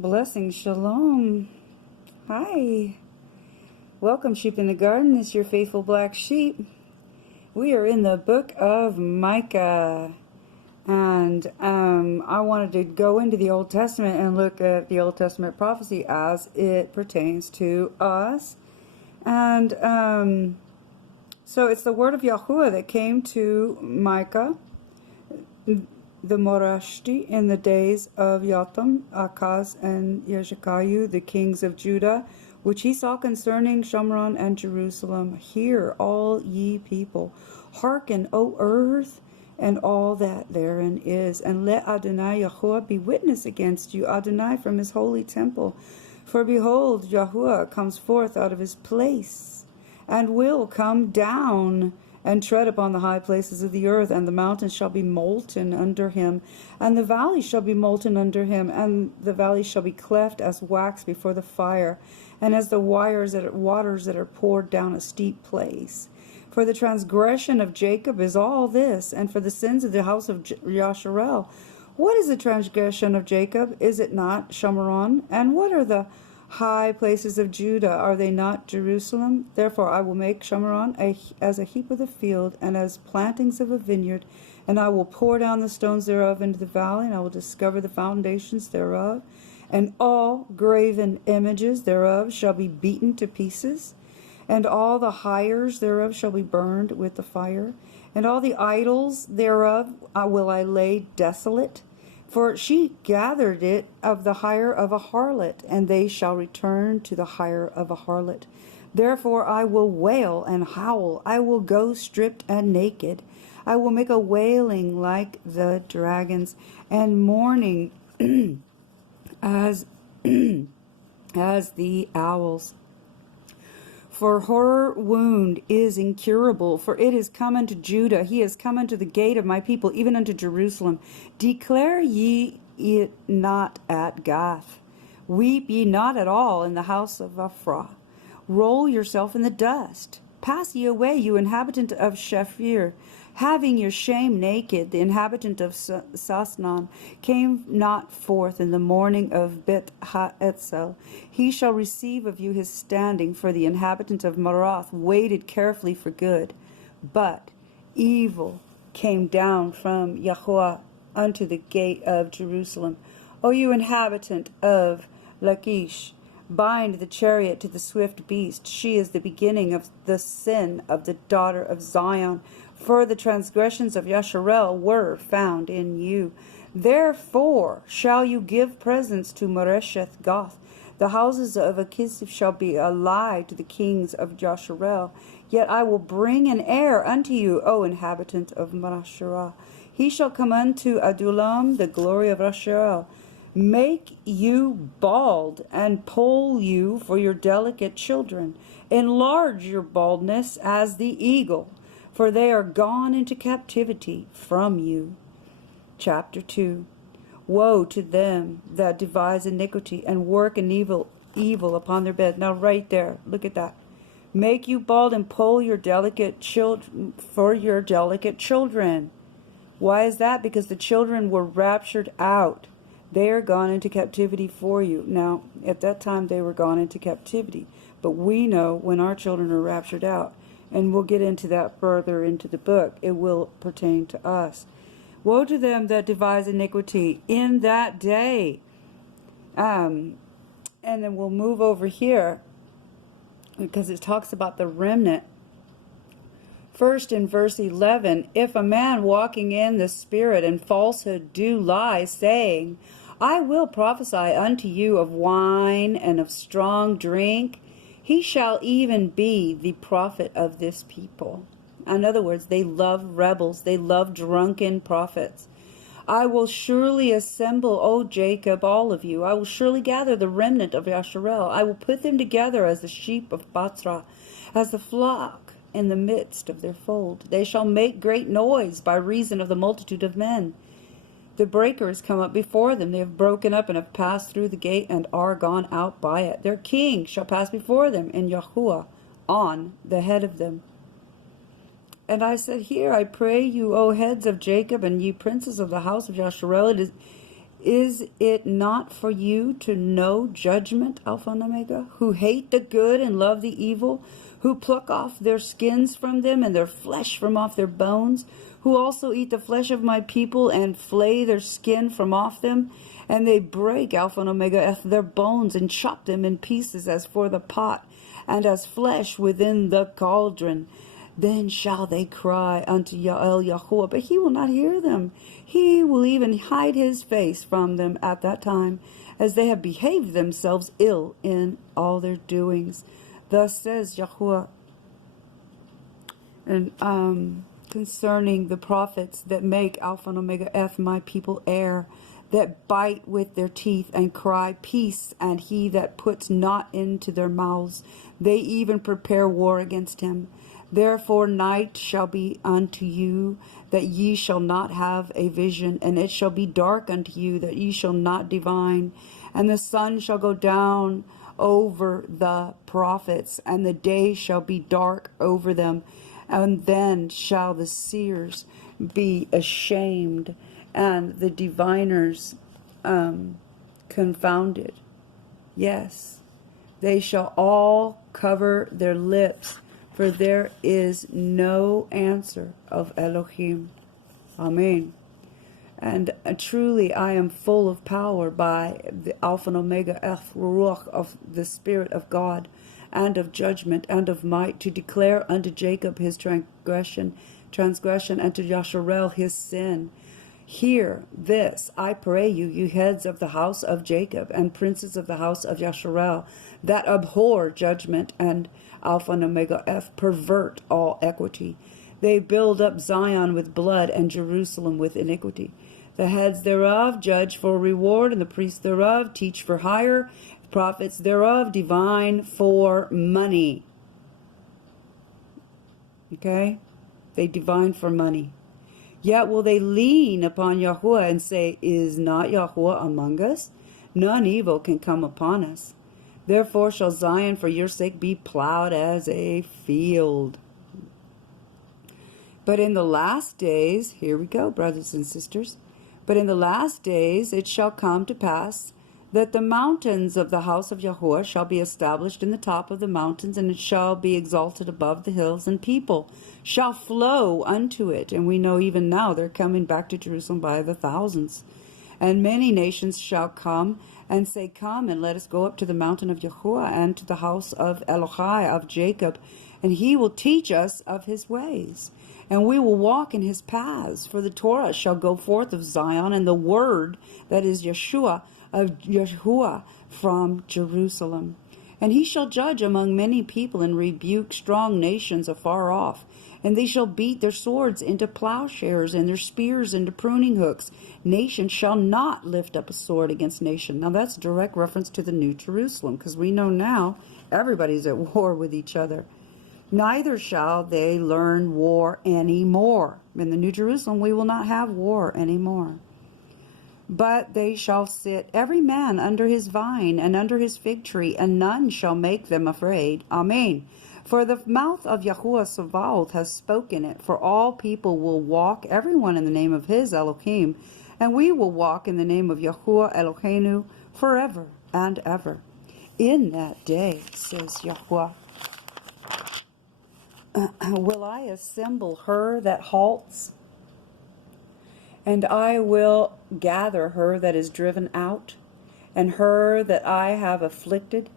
Blessing, shalom. Hi. Welcome, sheep in the garden. It's your faithful black sheep. We are in the book of Micah. And I wanted to go into the Old Testament and look at the Old Testament prophecy as it pertains to us. And so it's the word of Yahuwah that came to Micah, the Morashti, in the days of Yotam, Akaz, and Yeshakayu, the kings of Judah, which he saw concerning Shomron and Jerusalem. Hear, all ye people, hearken, O earth, and all that therein is, and let Adonai Yahuwah be witness against you, Adonai from his holy temple. For behold, Yahuwah comes forth out of his place, and will come down and tread upon the high places of the earth, and the mountains shall be molten under him, and the valleys shall be molten under him, and the valleys shall be cleft as wax before the fire, and as the waters that are poured down a steep place. For the transgression of Jacob is all this, and for the sins of the house of Yasharel. What is the transgression of Jacob? Is it not Shomron? And what are the high places of Judah? Are they not Jerusalem? Therefore I will make Shomron as a heap of the field, and as plantings of a vineyard, and I will pour down the stones thereof into the valley, and I will discover the foundations thereof, and all graven images thereof shall be beaten to pieces, and all the hires thereof shall be burned with the fire, and all the idols thereof will I lay desolate. For she gathered it of the hire of a harlot, and they shall return to the hire of a harlot. Therefore I will wail and howl. I will go stripped and naked. I will make a wailing like the dragons, and mourning as as the owls. For her wound is incurable, for it is come unto Judah. He is come unto the gate of my people, even unto Jerusalem. Declare ye it not at Gath. Weep ye not at all in the house of Ephraim. Roll yourself in the dust. Pass ye away, you inhabitant of Shephir, having your shame naked. The inhabitant of Sasnan came not forth in the morning of Bet Ha-etzel. He shall receive of you his standing, for the inhabitant of Marath waited carefully for good. But evil came down from Yahuwah unto the gate of Jerusalem. O you inhabitant of Lachish, bind the chariot to the swift beast. She is the beginning of the sin of the daughter of Zion. For the transgressions of Yasharel were found in you. Therefore shall you give presents to Moresheth Goth. The houses of Akisif shall be a lie to the kings of Yasharel. Yet I will bring an heir unto you, O inhabitant of Marashara. He shall come unto Adullam, the glory of Yasharel. Make you bald, and poll you for your delicate children. Enlarge your baldness as the eagle, for they are gone into captivity from you. Chapter 2. Woe to them that devise iniquity and work an evil upon their bed. Now right there, look at that. Make you bald and poll your delicate children for your delicate children. Why is that? Because the children were raptured out. They are gone into captivity for you. Now, at that time they were gone into captivity. But we know when our children are raptured out, and we'll get into that further into the book, it will pertain to us. Woe to them that devise iniquity in that day. And then we'll move over here, because it talks about the remnant. First in verse 11, if a man walking in the spirit and falsehood do lie, saying, I will prophesy unto you of wine and of strong drink, he shall even be the prophet of this people. In other words, they love rebels. They love drunken prophets. I will surely assemble, O Jacob, all of you. I will surely gather the remnant of Yasharel. I will put them together as the sheep of Batra, as the flock in the midst of their fold. They shall make great noise by reason of the multitude of men. The breakers come up before them. They have broken up and have passed through the gate and are gone out by it. Their king shall pass before them, and Yahuwah on the head of them. And I said, Here I pray you, O heads of Jacob, and ye princes of the house of Yasharel, Is it not for you to know judgment, Alpha and Omega, who hate the good and love the evil, who pluck off their skins from them and their flesh from off their bones, who also eat the flesh of my people and flay their skin from off them? And they break, Alpha and Omega, their bones and chop them in pieces as for the pot, and as flesh within the cauldron. Then shall they cry unto El Yahuwah, but he will not hear them. He will even hide his face from them at that time, as they have behaved themselves ill in all their doings. Thus says Yahuwah, and concerning the prophets that make Alpha and Omega my people err, that bite with their teeth and cry peace, and he that puts not into their mouths, they even prepare war against him. Therefore night shall be unto you, that ye shall not have a vision, and it shall be dark unto you, that ye shall not divine. And the sun shall go down over the prophets, and the day shall be dark over them. And then shall the seers be ashamed, and the diviners confounded. Yes, they shall all cover their lips, for there is no answer of Elohim. Amen. And truly I am full of power by the Alpha and Omega, Ruach of the Spirit of God, and of judgment, and of might, to declare unto Jacob his transgression, and to Yasharel his sin. Hear this, I pray you, you heads of the house of Jacob, and princes of the house of Yasharel, that abhor judgment, and Alpha and Omega pervert all equity. They build up Zion with blood, and Jerusalem with iniquity. The heads thereof judge for reward, and the priests thereof teach for hire, the prophets thereof divine for money. Okay? They divine for money. Yet will they lean upon Yahuwah and say, is not Yahuwah among us? None evil can come upon us. Therefore shall Zion for your sake be plowed as a field. But in the last days, here we go, brothers and sisters, but in the last days it shall come to pass that the mountains of the house of Yahuwah shall be established in the top of the mountains, and it shall be exalted above the hills, and people shall flow unto it. And we know even now they're coming back to Jerusalem by the thousands. And many nations shall come and say, come and let us go up to the mountain of Yahuwah and to the house of Elohai of Jacob, and he will teach us of his ways, and we will walk in his paths. For the Torah shall go forth of Zion, and the word, that is Yeshua, of Yahuwah from Jerusalem. And he shall judge among many people, and rebuke strong nations afar off. And they shall beat their swords into plowshares, and their spears into pruning hooks. Nation shall not lift up a sword against nation. Now that's a direct reference to the New Jerusalem, because we know now everybody's at war with each other. Neither shall they learn war anymore. In the New Jerusalem we will not have war anymore. But they shall sit every man under his vine and under his fig tree, and none shall make them afraid. Amen. For the mouth of Yahuwah Sabaoth has spoken it, for all people will walk, everyone in the name of his Elohim, and we will walk in the name of Yahuwah Eloheinu forever and ever. In that day, says Yahuwah, will I assemble her that halts, and I will gather her that is driven out, and her that I have afflicted,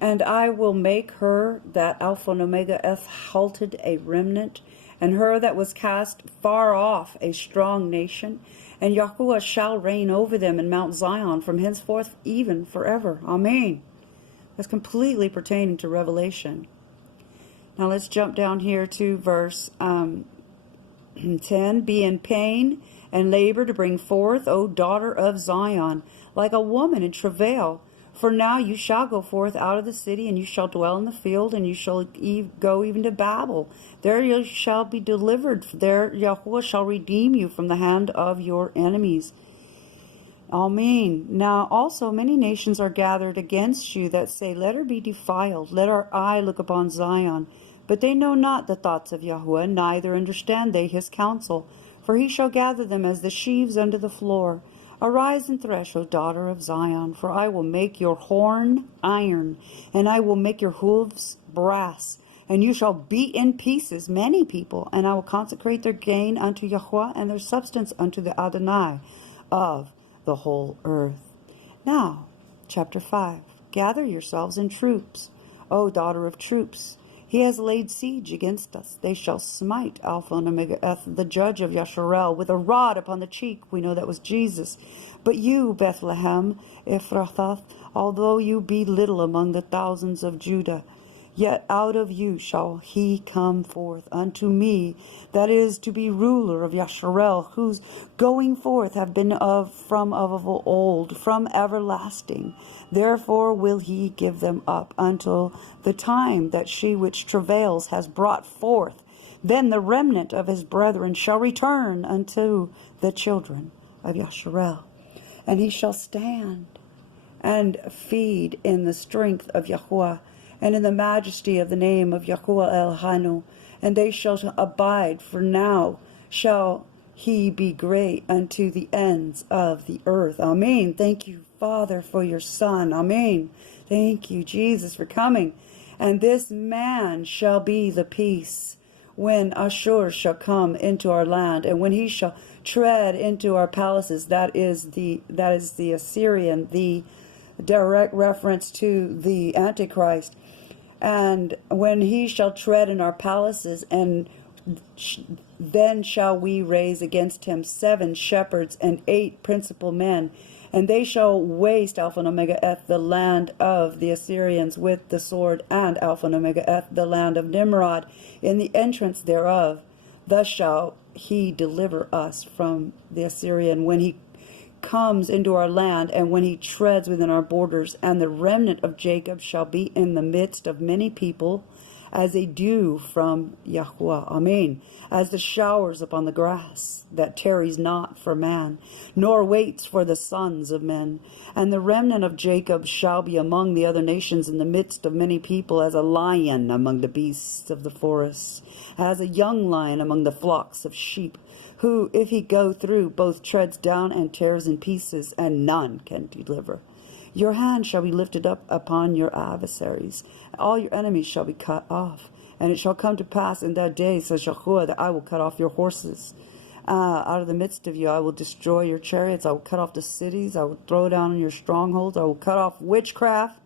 and I will make her that Alpha and Omega hath halted a remnant, and her that was cast far off a strong nation, and Yahuwah shall reign over them in Mount Zion from henceforth even forever. Amen. That's completely pertaining to Revelation. Now let's jump down here to verse 10. Be in pain and labor to bring forth, O daughter of Zion, like a woman in travail. For now you shall go forth out of the city, and you shall dwell in the field, and you shall go even to Babel. There you shall be delivered. There Yahuwah shall redeem you from the hand of your enemies. Amen. Now also many nations are gathered against you that say, let her be defiled, let our eye look upon Zion. But they know not the thoughts of Yahuwah, neither understand they his counsel. For he shall gather them as the sheaves under the floor. Arise and thresh, O daughter of Zion, for I will make your horn iron, and I will make your hooves brass, and you shall beat in pieces many people, and I will consecrate their gain unto Yahweh, and their substance unto the Adonai of the whole earth. Now, chapter 5. Gather yourselves in troops, O daughter of troops. He has laid siege against us. They shall smite Alpha and Omega, the judge of Yasharel, with a rod upon the cheek. We know that was Jesus. But you, Bethlehem, Ephrathah, although you be little among the thousands of Judah, yet out of you shall he come forth unto me, that is to be ruler of Yasharel, whose going forth have been from old, from everlasting. Therefore will he give them up until the time that she which travails has brought forth. Then the remnant of his brethren shall return unto the children of Yasharel, and he shall stand and feed in the strength of Yahuwah, and in the majesty of the name of Yahuwah Elohanu, and they shall abide, for now shall he be great unto the ends of the earth. Amen. Thank you, Father, for your Son. Amen. Thank you, Jesus, for coming. And this man shall be the peace when Ashur shall come into our land, and when he shall tread into our palaces. That is the Assyrian, the direct reference to the Antichrist. And when he shall tread in our palaces, and then shall we raise against him 7 shepherds and 8 principal men, and they shall waste Alpha and Omega the land of the Assyrians with the sword, and Alpha and Omega the land of Nimrod in the entrance thereof. Thus shall he deliver us from the Assyrian when he comes into our land, and when he treads within our borders. And the remnant of Jacob shall be in the midst of many people, as a dew from Yahuwah. Amen. As the showers upon the grass, that tarries not for man, nor waits for the sons of men. And the remnant of Jacob shall be among the other nations in the midst of many people, as a lion among the beasts of the forests, as a young lion among the flocks of sheep, who, if he go through, both treads down and tears in pieces, and none can deliver. Your hand shall be lifted up upon your adversaries. All your enemies shall be cut off. And it shall come to pass in that day, says Yahuwah, that I will cut off your horses. Out of the midst of you I will destroy your chariots. I will cut off the cities. I will throw down your strongholds. I will cut off witchcraft.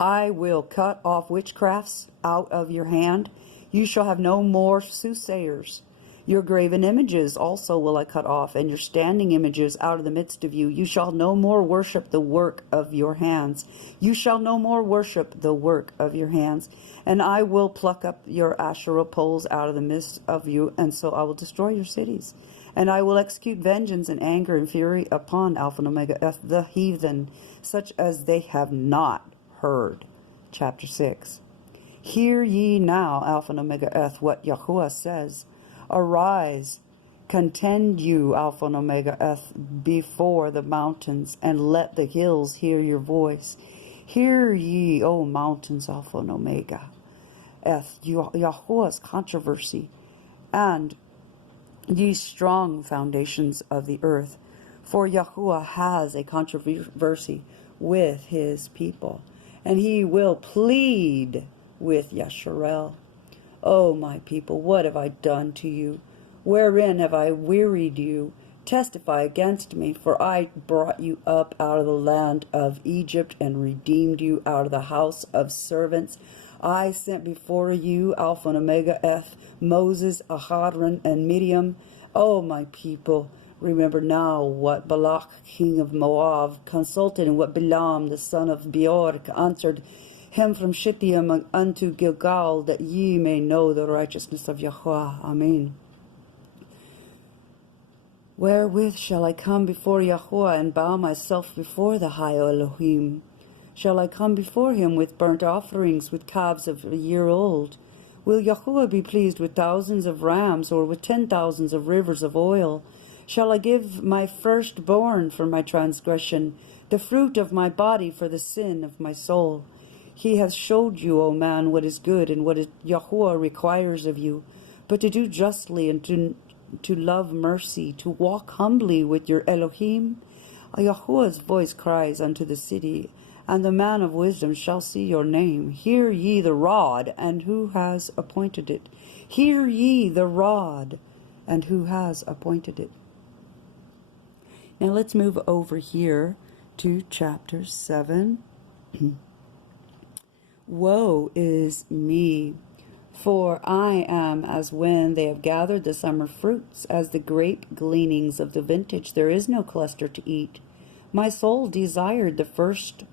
I will cut off witchcrafts out of your hand. You shall have no more soothsayers. Your graven images also will I cut off, and your standing images out of the midst of you. You shall no more worship the work of your hands. You shall no more worship the work of your hands. And I will pluck up your Asherah poles out of the midst of you, and so I will destroy your cities. And I will execute vengeance and anger and fury upon Alpha and Omega, the heathen, such as they have not heard. Chapter 6. Hear ye now, Alpha and Omega, what Yahuwah says. Arise, contend you, Alpha and Omega, before the mountains, and let the hills hear your voice. Hear ye, O mountains, Alpha and Omega, Yahuwah's controversy, and ye strong foundations of the earth. For Yahuwah has a controversy with his people, and he will plead with Yasharel. O my people, what have I done to you? Wherein have I wearied you? Testify against me, for I brought you up out of the land of Egypt, and redeemed you out of the house of servants. I sent before you Alpha and Omega, Moses, Aharon, and Miriam. O my people, remember now what Balak, king of Moab, consulted, and what Balaam, the son of Beor, answered him from Shittim unto Gilgal, that ye may know the righteousness of Yahuwah. Amen. Wherewith shall I come before Yahuwah, and bow myself before the high Elohim? Shall I come before him with burnt offerings, with calves of a year old? Will Yahuwah be pleased with thousands of rams, or with 10,000s of rivers of oil? Shall I give my firstborn for my transgression, the fruit of my body for the sin of my soul? He has showed you, O man, what is good, and what Yahuwah requires of you, but to do justly, and to love mercy, to walk humbly with your Elohim. Yahuwah's voice cries unto the city, and the man of wisdom shall see your name. Hear ye the rod, and who has appointed it? Hear ye the rod, and who has appointed it? Now let's move over here to chapter 7. Woe is me, for I am as when they have gathered the summer fruits, as the grape gleanings of the vintage. There is no cluster to eat. My soul desired the first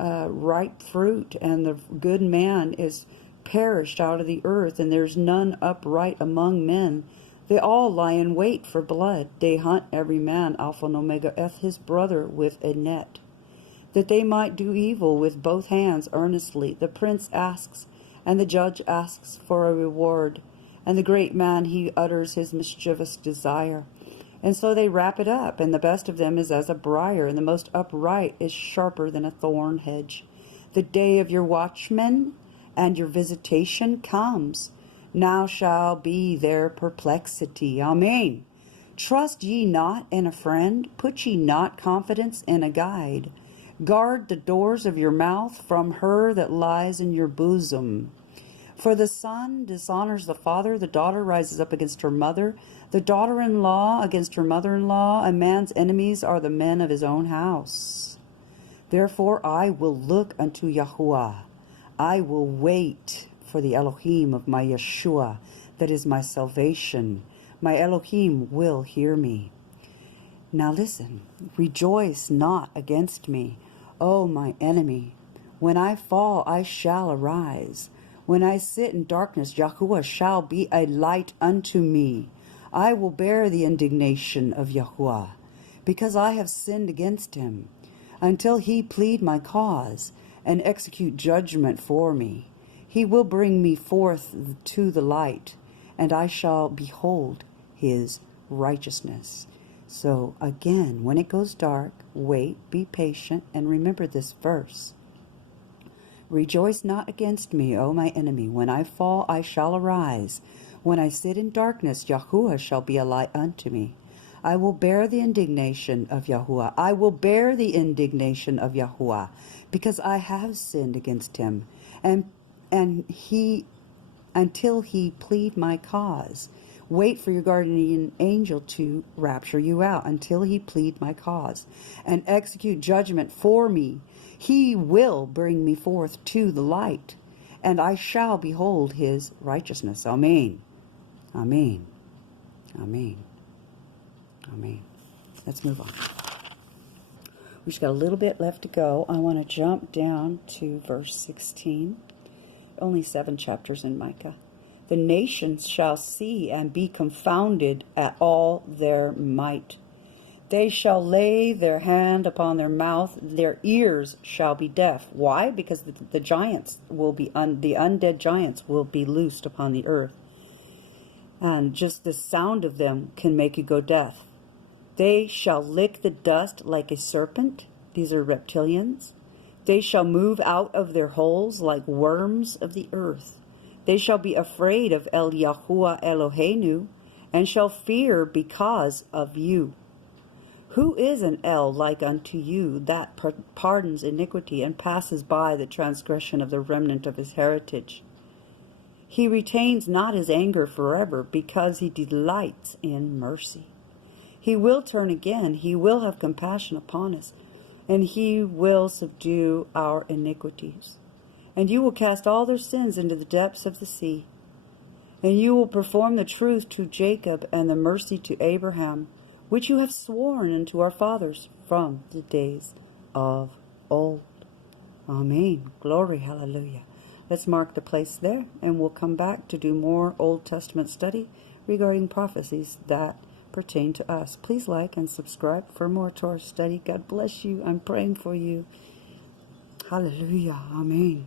ripe fruit, and the good man is perished out of the earth, and there's none upright among men. They all lie in wait for blood. They hunt every man, Alpha and Omega, his brother with a net, that they might do evil with both hands earnestly. The prince asks, and the judge asks for a reward, and the great man, he utters his mischievous desire. And so they wrap it up, and the best of them is as a briar, and the most upright is sharper than a thorn hedge. The day of your watchmen and your visitation comes. Now shall be their perplexity. Amen. Trust ye not in a friend, put ye not confidence in a guide. Guard the doors of your mouth from her that lies in your bosom. For the son dishonors the father, the daughter rises up against her mother, the daughter-in-law against her mother-in-law. A man's enemies are the men of his own house. Therefore I will look unto Yahuwah. I will wait for the Elohim of my Yeshua, that is my salvation. My Elohim will hear me. Now listen, rejoice not against me, O my enemy. When I fall, I shall arise. When I sit in darkness, Yahuwah shall be a light unto me. I will bear the indignation of Yahuwah, because I have sinned against him, until he plead my cause and execute judgment for me. He will bring me forth to the light, and I shall behold his righteousness. So again, when it goes dark, wait, be patient, and remember this verse. Rejoice not against me, O my enemy. When I fall, I shall arise. When I sit in darkness, Yahuwah shall be a light unto me. I will bear the indignation of Yahuwah. I will bear the indignation of Yahuwah, because I have sinned against him, and he, until he plead my cause. Wait for your guardian angel to rapture you out until he plead my cause and execute judgment for me. He will bring me forth to the light, and I shall behold his righteousness. Amen. Amen. Amen. Amen. Let's move on. We've just got a little bit left to go. I want to jump down to verse 16. Only 7 chapters in Micah. The nations shall see and be confounded at all their might. They shall lay their hand upon their mouth, their ears shall be deaf. Why? Because the giants will be, the undead giants will be loosed upon the earth. And just the sound of them can make you go deaf. They shall lick the dust like a serpent. These are reptilians. They shall move out of their holes like worms of the earth. They shall be afraid of El Yahuwah Eloheinu, and shall fear because of you. Who is an El like unto you, that pardons iniquity and passes by the transgression of the remnant of his heritage? He retains not his anger forever, because he delights in mercy. He will turn again, he will have compassion upon us, and he will subdue our iniquities. And you will cast all their sins into the depths of the sea. And you will perform the truth to Jacob and the mercy to Abraham, which you have sworn unto our fathers from the days of old. Amen. Glory, hallelujah. Let's mark the place there, and we'll come back to do more Old Testament study regarding prophecies that pertain to us. Please like and subscribe for more Torah study. God bless you. I'm praying for you. Hallelujah. Amen.